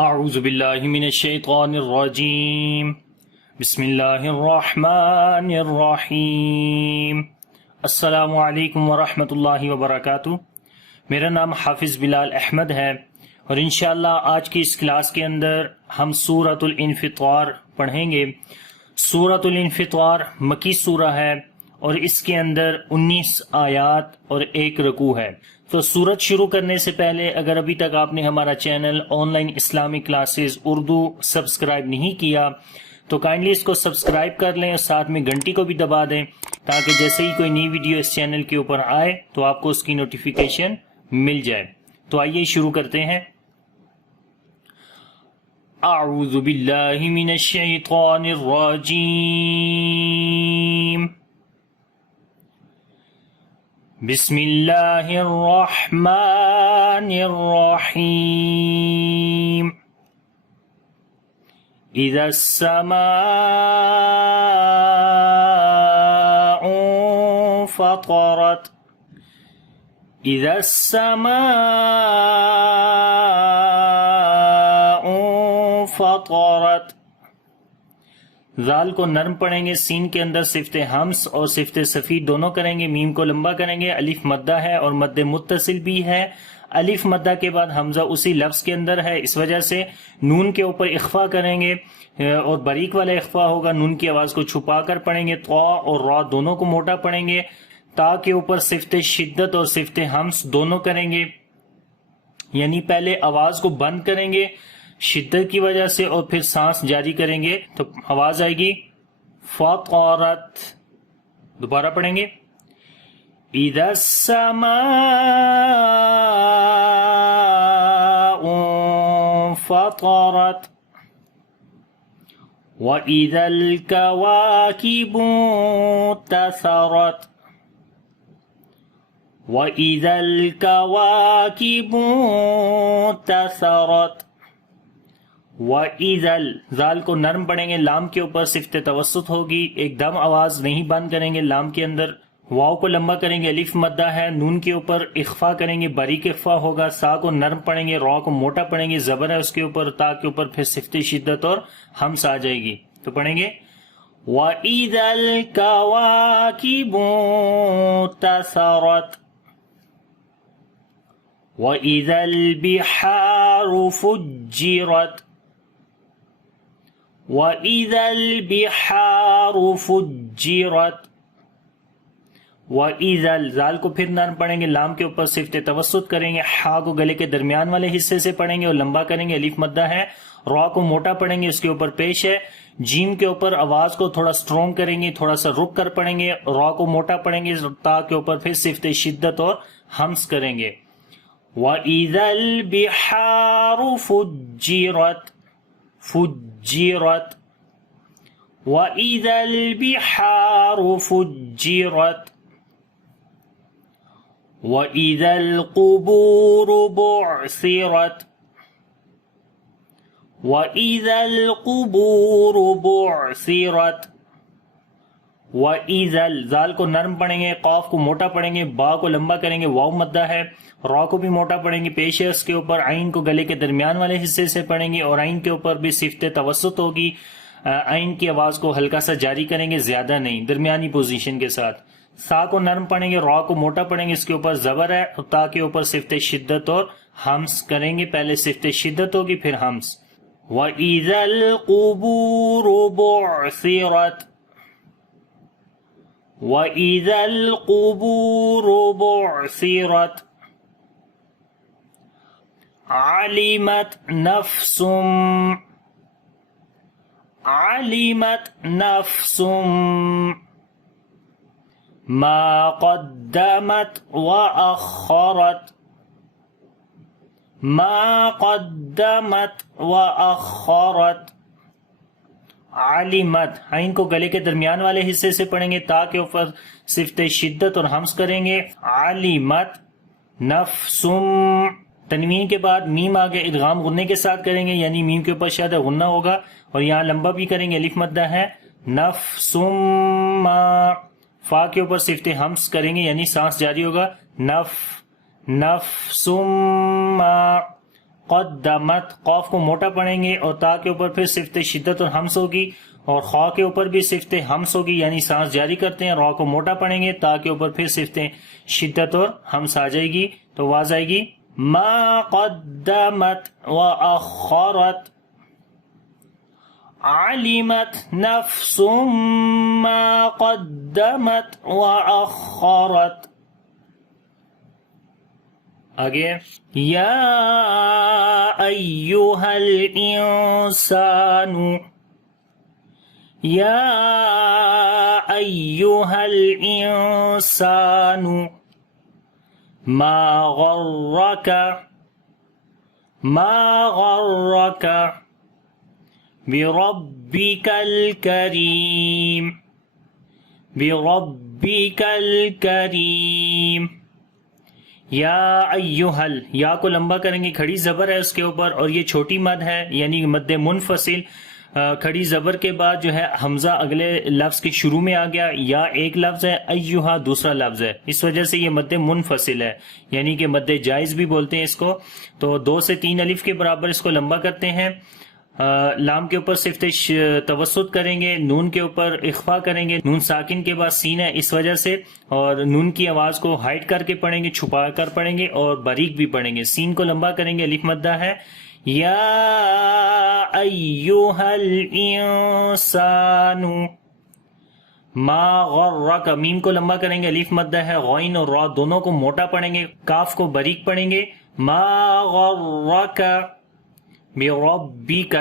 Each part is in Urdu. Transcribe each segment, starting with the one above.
اعوذ باللہ من الشیطان الرجیم بسم اللہ الرحمن الرحیم السلام علیکم ورحمۃ اللہ وبرکاتہ۔ میرا نام حافظ بلال احمد ہے اور انشاءاللہ آج کی اس کلاس کے اندر ہم سورۃ الانفطار پڑھیں گے۔ سورۃ الانفطار مکی سورہ ہے اور اس کے اندر 19 آیات اور 1 رکوع ہے۔ تو سورت شروع کرنے سے پہلے اگر ابھی تک آپ نے ہمارا channel on line Islamic classes Urdu subscribe نہیں کیا تو کائنڈلی اس کو سبسکرائب کر لیں اور ساتھ میں گھنٹی کو بھی دبا دیں تاکہ جیسے ہی کوئی نئی ویڈیو اس چینل کے اوپر آئے تو آپ کو اس کی نوٹیفیکیشن مل جائے۔ تو آئیے شروع کرتے ہیں۔ اعوذ باللہ من الشیطان الرجیم بسم اللہ الرحمن الرحیم اذا السماء انفطرت اذا السماء انفطرت۔ ذال کو نرم پڑھیں گے، سین کے اندر صفت ہمس اور صفت سفید دونوں کریں گے، میم کو لمبا کریں گے، الف مدہ ہے اور مد متصل بھی ہے۔ الف مدہ کے بعد حمزہ اسی لفظ کے اندر ہے، اس وجہ سے نون کے اوپر اخفا کریں گے اور باریک والا اخفا ہوگا، نون کی آواز کو چھپا کر پڑھیں گے، طا اور را دونوں کو موٹا پڑھیں گے، تا کے اوپر صفت شدت اور صفت ہمس دونوں کریں گے، یعنی پہلے آواز کو بند کریں گے شدت کی وجہ سے اور پھر سانس جاری کریں گے تو آواز آئے گی فطرت۔ دوبارہ پڑھیں گے اذا السماء انفطرت واذا الكواكب انتثرت واذا الكواكب انتثرت۔ وَإِذَا ذال کو نرم پڑھیں گے، لام کے اوپر صفت توسط ہوگی، ایک دم آواز نہیں بند کریں گے لام کے اندر، واو کو لمبا کریں گے، الف مدہ ہے، نون کے اوپر اخفا کریں گے، باریک اخفا ہوگا، سا کو نرم پڑھیں گے، را کو موٹا پڑھیں گے، زبر ہے اس کے اوپر، تا کے اوپر پھر صفت شدت اور ہمس آ جائے گی تو پڑھیں گے وَإِذَا الْكَوَاكِبُ انتَثَرَتْ وَإِذَا الْبِحَارُ فُجِّرَتْ وَإِذَا الْبِحَارُ فُجِّرَتْ۔ وَإِذَا ذال کو پھر نرم پڑھیں گے، لام کے اوپر صفت توسط کریں گے، ہا کو گلے کے درمیان والے حصے سے پڑھیں گے اور لمبا کریں گے، الف مدہ ہے، را کو موٹا پڑھیں گے، اس کے اوپر پیش ہے، جیم کے اوپر آواز کو تھوڑا سٹرونگ کریں گے، تھوڑا سا رک کر پڑھیں گے، را کو موٹا پڑھیں گے، تا کے اوپر پھر صفت شدت اور ہمس کریں گے وَإِذَا الْبِحَارُ فُجِّرَتْ فُجِّرَتْ وَإِذَا الْبِحَارُ فُجِّرَتْ وَإِذَا الْقُبُورُ بُعْثِرَتْ وَإِذَا الْقُبُورُ بُعْثِرَتْ۔ وَإِذَا ذال کو نرم پڑھیں گے، قاف کو موٹا پڑھیں گے، با کو لمبا کریں گے، واو مدہ ہے، را کو بھی موٹا پڑھیں گے، پیش ہے اس کے اوپر، عین کو گلے کے درمیان والے حصے سے پڑھیں گے اور عین کے اوپر بھی صفت توسط ہوگی، عین کی آواز کو ہلکا سا جاری کریں گے، زیادہ نہیں، درمیانی پوزیشن کے ساتھ، سا کو نرم پڑھیں گے، را کو موٹا پڑھیں گے، اس کے اوپر زبر ہے، تا کے اوپر صفت شدت اور ہمس کریں گے، پہلے صفت شدت ہوگی پھر ہمس وَإِذَا الْقُبُورُ بُعْثِرَتْ وَإِذَا الْقُبُورُ بُعْثِرَتْ عَلِمَتْ نَفْسٌ مَا قَدَّمَتْ وَأَخَّرَتْ مَا قَدَّمَتْ وَأَخَّرَتْ۔ علمت عین کو گلے کے درمیان والے حصے سے پڑھیں گے، تا کے اوپر صفت شدت اور ہمس کریں گے، علمت نفس، تنوین کے بعد میم آگے ادغام غنے کے ساتھ کریں گے، یعنی میم کے اوپر شاید غنہ ہوگا اور یہاں لمبا بھی کریں گے، الف مدہ ہے، نفس ما، فا کے اوپر صفت ہمس کریں گے یعنی سانس جاری ہوگا، نفس ما قدمت، قاف کو موٹا پڑھیں گے اور تا کے اوپر پھر صفت شدت اور ہمس ہوگی، اور خا کے اوپر بھی صفت ہمس ہوگی، یعنی سانس جاری کرتے ہیں، را کو موٹا پڑھیں گے، تا کے اوپر پھر صفت شدت اور ہمس آ جائے گی، تو واز آئے گی ما قدمت واخرت، علمت نفس ما قدمت واخرت. آگے یا ایھا الانسان، یا ایھا الانسان ما غرک، ما غرک بربک الکریم، بربک الکریم. یا ایہل، یا کو لمبا کریں گے، کھڑی زبر ہے اس کے اوپر اور یہ چھوٹی مد ہے یعنی مد منفصل. کھڑی زبر کے بعد جو ہے حمزہ اگلے لفظ کے شروع میں آ گیا، یا ایک لفظ ہے، ایہا دوسرا لفظ ہے، اس وجہ سے یہ مد منفصل ہے، یعنی کہ مد جائز بھی بولتے ہیں اس کو. تو 2 سے 3 الف کے برابر اس کو لمبا کرتے ہیں. لام کے اوپر صفت توسط کریں گے، نون کے اوپر اخفا کریں گے، نون ساکن کے بعد سین ہے اس وجہ سے، اور نون کی آواز کو ہائٹ کر کے پڑھیں گے، چھپا کر پڑھیں گے اور باریک بھی پڑھیں گے. سین کو لمبا کریں گے، الف مدہ ہے. یا ایھا الانسان ما غرک، میم کو لمبا کریں گے، الف مدہ ہے، غین اور را دونوں کو موٹا پڑھیں گے، کاف کو باریک پڑھیں گے. ما غرک بربک،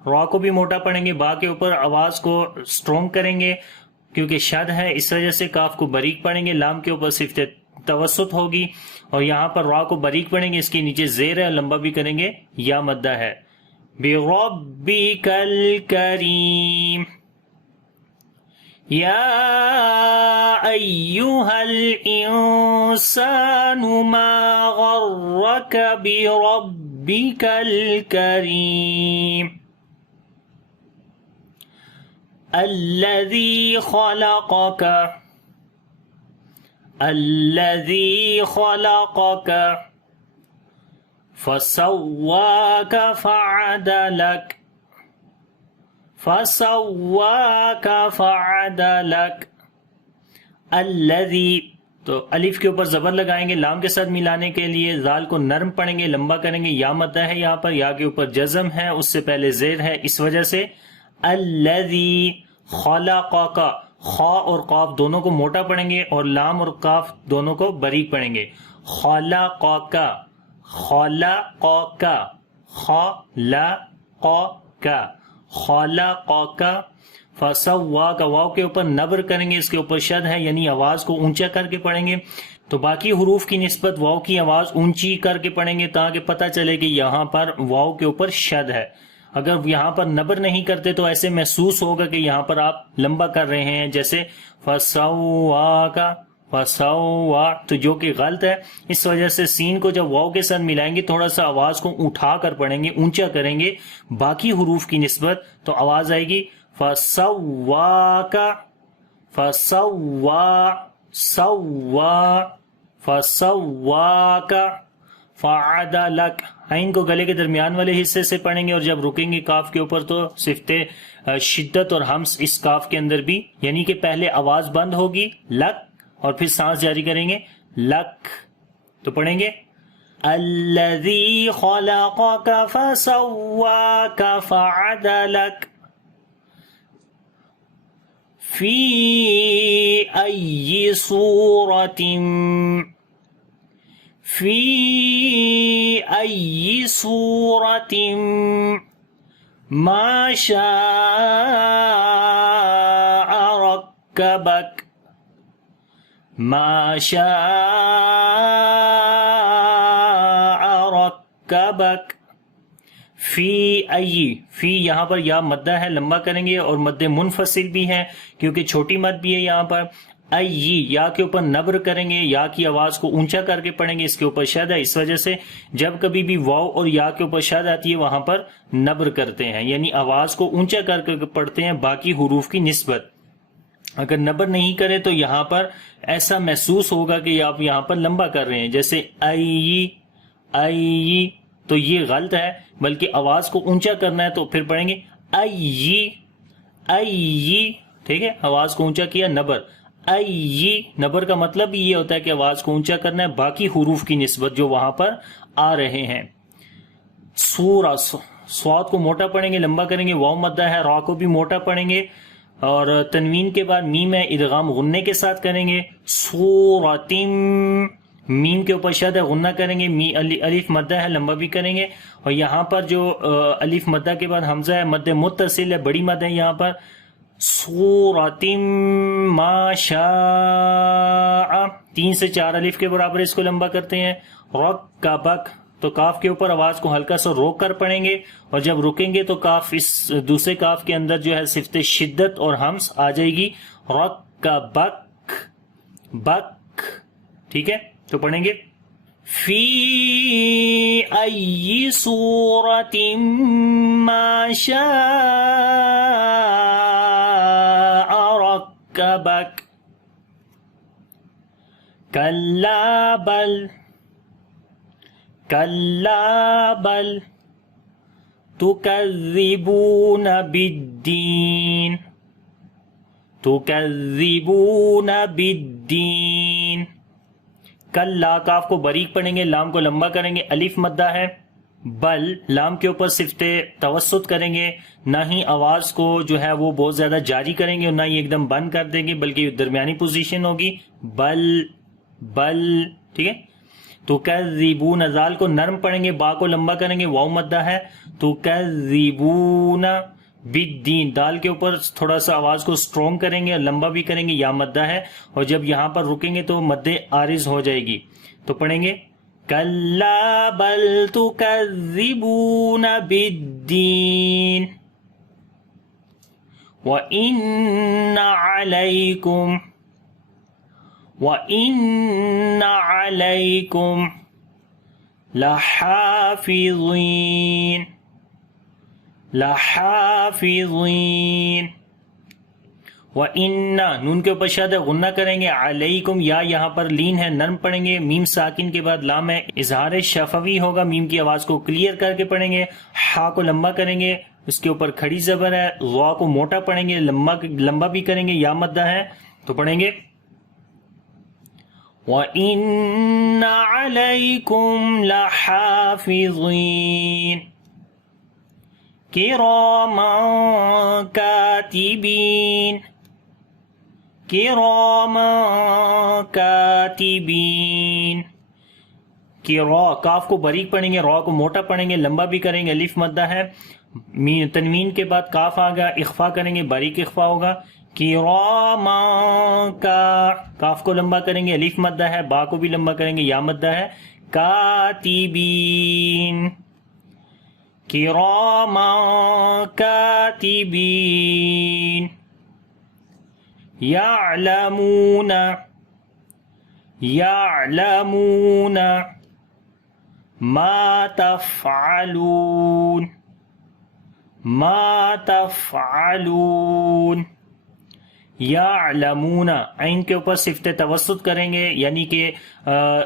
را کو بھی موٹا پڑھیں گے، با کے اوپر آواز کو سٹرونگ کریں گے کیونکہ شد ہے اس وجہ سے، کاف کو باریک پڑھیں گے، لام کے اوپر صفت توسط ہوگی اور یہاں پر را کو باریک پڑھیں گے، اس کے نیچے زیر ہے، لمبا بھی کریں گے، یا مدہ ہے. بربک الکریم، یا ایھا الانسان ما غرک بربک الکریم، الذی خلقک، الذی خلقک فسواک فعدلک، فسواک فعدلک. الذی، تو الف کے اوپر زبر لگائیں گے لام کے ساتھ ملانے کے لیے، زال کو نرم پڑھیں گے، لمبا کریں گے، یا مدہ ہے یہاں پر، یا کے اوپر جزم ہے، اس سے پہلے زیر ہے اس وجہ سے. الذی خلقک، خا اور قاف دونوں کو موٹا پڑھیں گے اور لام اور کاف دونوں کو باریک پڑھیں گے. خلقک، خلقک، خلقک، خلقک. فسواک، واو کے اوپر نبر کریں گے، اس کے اوپر شد ہے یعنی آواز کو اونچا کر کے پڑھیں گے. تو باقی حروف کی نسبت واو کی آواز اونچی کر کے پڑھیں گے تاکہ پتہ چلے کہ یہاں پر واو کے اوپر شد ہے. اگر یہاں پر نبر نہیں کرتے تو ایسے محسوس ہوگا کہ یہاں پر آپ لمبا کر رہے ہیں، جیسے فسواک، فسوا، تو جو کہ غلط ہے. اس وجہ سے سین کو جب واو کے ساتھ ملائیں گے تھوڑا سا آواز کو اٹھا کر پڑھیں گے، اونچا کریں گے باقی حروف کی نسبت، تو آواز آئے گی فسواک، فسوا، سوا، فسواک فعدلک. عین کو گلے کے درمیان والے حصے سے پڑھیں گے اور جب رکیں گے کاف کے اوپر تو صفت شدت اور ہمس اس کاف کے اندر بھی، یعنی کہ پہلے آواز بند ہوگی لک اور پھر سانس جاری کریں گے لک. تو پڑھیں گے الذی خلقک فسواک فعدلک فی ای صورت، فی ای صورت ما شاء رکبک، ما شاء رکبک. فی ای، فی یہاں پر یا مدہ ہے، لمبا کریں گے اور مد منفصل بھی ہے کیونکہ چھوٹی مد بھی ہے یہاں پر. ای، یا کے اوپر نبر کریں گے، یا کی آواز کو اونچا کر کے پڑھیں گے، اس کے اوپر شد ہے اس وجہ سے جب کبھی بھی واو اور یا کے اوپر شد آتی ہے وہاں پر نبر کرتے ہیں، یعنی آواز کو اونچا کر کے پڑھتے ہیں باقی حروف کی نسبت. اگر نبر نہیں کرے تو یہاں پر ایسا محسوس ہوگا کہ آپ یہاں پر لمبا کر رہے ہیں، جیسے ای، ای، تو یہ غلط ہے، بلکہ آواز کو اونچا کرنا ہے، تو پھر پڑھیں گے ای، ای، ٹھیک ہے، آواز کو اونچا کیا، نبر، ای، نبر کا مطلب یہ ہوتا ہے کہ آواز کو اونچا کرنا ہے باقی حروف کی نسبت جو وہاں پر آ رہے ہیں۔ سورہ، سواد کو موٹا پڑھیں گے، لمبا کریں گے، واو مدہ ہے، را کو بھی موٹا پڑھیں گے، اور تنوین کے بعد میم ہے، ادغام غنے کے ساتھ کریں گے، سورتم، میم کے اوپر شد ہے، غنہ کریں گے، الف مدہ ہے، لمبا بھی کریں گے، اور یہاں پر جو الف مدہ کے بعد حمزہ ہے، مد متصل ہے، بڑی مد ہے یہاں پر، سورتم ما شاء، 3 سے 4 الف کے برابر اس کو لمبا کرتے ہیں، رکبک، تو کاف کے اوپر آواز کو ہلکا سا روک کر پڑھیں گے، اور جب رکیں گے تو کاف، اس دوسرے کاف کے اندر جو ہے صفت شدت اور ہمس آ جائے گی، رکبک، بک، ٹھیک ہے، تو پڑھیں گے فی ای صورت ما شاء رکبک، کلا بل، کلا بل تکذبون بالدین، تکذبون بالدین، کلا، کاف کو باریک پڑھیں گے، لام کو لمبا کریں گے، الف مدہ ہے، بل، لام کے اوپر صفت توسط کریں گے، نہ ہی آواز کو جو ہے وہ بہت زیادہ جاری کریں گے اور نہ ہی ایک دم بند کر دیں گے، بلکہ درمیانی پوزیشن ہوگی، بل، بل، ٹھیک ہے، تکذبون، زال کو نرم پڑھیں گے، با کو لمبا کریں گے، واو مدہ ہے، تکذبون بالدین، دال کے اوپر تھوڑا سا آواز کو سٹرونگ کریں گے اور لمبا بھی کریں گے، یا مدہ ہے، اور جب یہاں پر رکیں گے تو مد عارض ہو جائے گی، تو پڑھیں گے کلا بل تکذبون بالدین، وَإِنَّ عَلَيْكُمْ، وَإِنَّ عَلَيْكُمْ لَحَافِظِينَ، لَحَافِظِينَ، وَإِنَّ، نون کے اوپر شد ہے، غنہ کریں گے، علیکم، یا یہاں پر لین ہے، نرم پڑھیں گے، میم ساکن کے بعد لام ہے، اظہار شفوی ہوگا، میم کی آواز کو کلیئر کر کے پڑھیں گے، ہا کو لمبا کریں گے، اس کے اوپر کھڑی زبر ہے، وا کو موٹا پڑھیں گے، لمبا بھی کریں گے، یا مدہ ہے، تو پڑھیں گے وَإِنَّ عَلَيْكُمْ لَحَافِظِينَ كِرَامًا كَاتِبِينَ، كِرَامًا كَاتِبِينَ، کی را، کاف کو باریک پڑھیں گے، را کو موٹا پڑھیں گے، لمبا بھی کریں گے، الف مدہ ہے، تنوین کے بعد کاف آ گیا، اخفا کریں گے، باریک اخفا ہوگا، کراما، کا، کاف کو لمبا کریں گے، الف مدہ ہے، با کو بھی لمبا کریں گے، یا مدہ ہے، کاتبین، کراما کاتبین، یعلمون، یعلمون ما تفعلون، ما تفعلون، یعلمون، عین کے اوپر صفت توسط کریں گے، یعنی کہ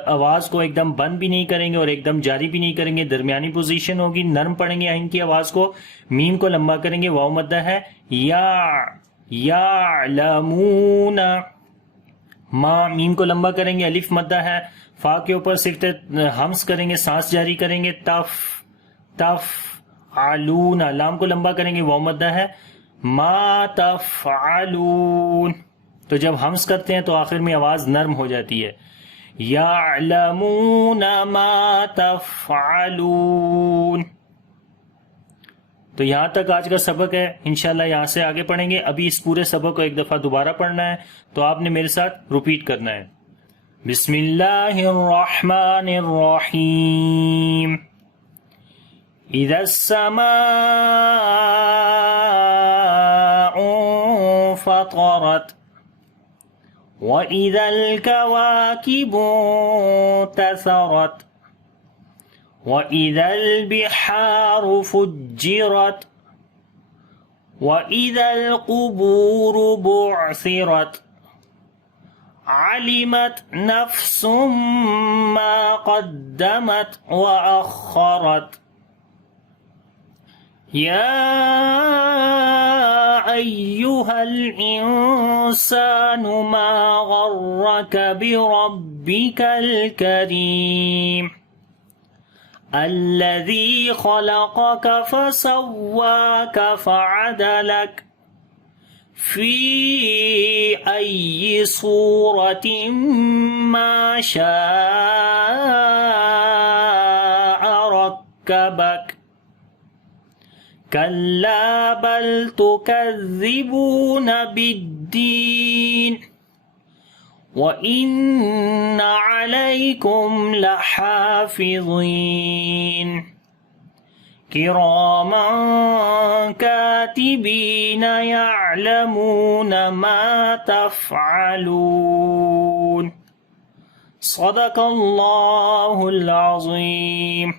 آواز کو ایک دم بند بھی نہیں کریں گے اور ایک دم جاری بھی نہیں کریں گے، درمیانی پوزیشن ہوگی، نرم پڑھیں گے عین کی آواز کو، میم کو لمبا کریں گے، واو مدہ ہے، یعلمون، ما، میم کو لمبا کریں گے، الف مدہ ہے، فا کے اوپر صفت ہمس کریں گے، سانس جاری کریں گے، تف، تف، علون، لام کو لمبا کریں گے، واو مدہ ہے، ما تفعلون، تو جب ہمس کرتے ہیں تو آخر میں آواز نرم ہو جاتی ہے، یعلمون ما تفعلون۔ تو یہاں تک آج کا سبق ہے، انشاءاللہ یہاں سے آگے پڑھیں گے۔ ابھی اس پورے سبق کو ایک دفعہ دوبارہ پڑھنا ہے، تو آپ نے میرے ساتھ ریپیٹ کرنا ہے۔ بسم اللہ الرحمن الرحیم، اذا السماء انفطرت، وَإِذَا الْكَوَاكِبُ انتَثَرَتْ، وَإِذَا الْبِحَارُ فُجِّرَتْ، وَإِذَا الْقُبُورُ بُعْثِرَتْ، علمت نفس ما قدمت وأخرت يا أيها الإنسان ما غرك بربك الكريم الذي خلقك فسواك فعدلك في أي صورة ما شاء ركبك كلا بل تكذبون بالدين وإن عليكم لحافظين كراما كاتبين يعلمون ما تفعلون صدق اللہ العظیم۔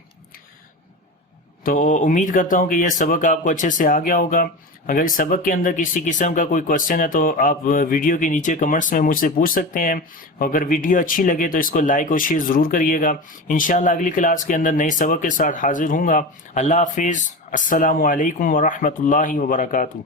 تو امید کرتا ہوں کہ یہ سبق آپ کو اچھے سے آ گیا ہوگا۔ اگر اس سبق کے اندر کسی قسم کا کوئی کوشچن ہے تو آپ ویڈیو کے نیچے کمنٹس میں مجھ سے پوچھ سکتے ہیں۔ اگر ویڈیو اچھی لگے تو اس کو لائک اور شیئر ضرور کریے گا۔ انشاءاللہ اگلی کلاس کے اندر نئے سبق کے ساتھ حاضر ہوں گا۔ اللہ حافظ۔ السلام علیکم ورحمۃ اللہ وبرکاتہ۔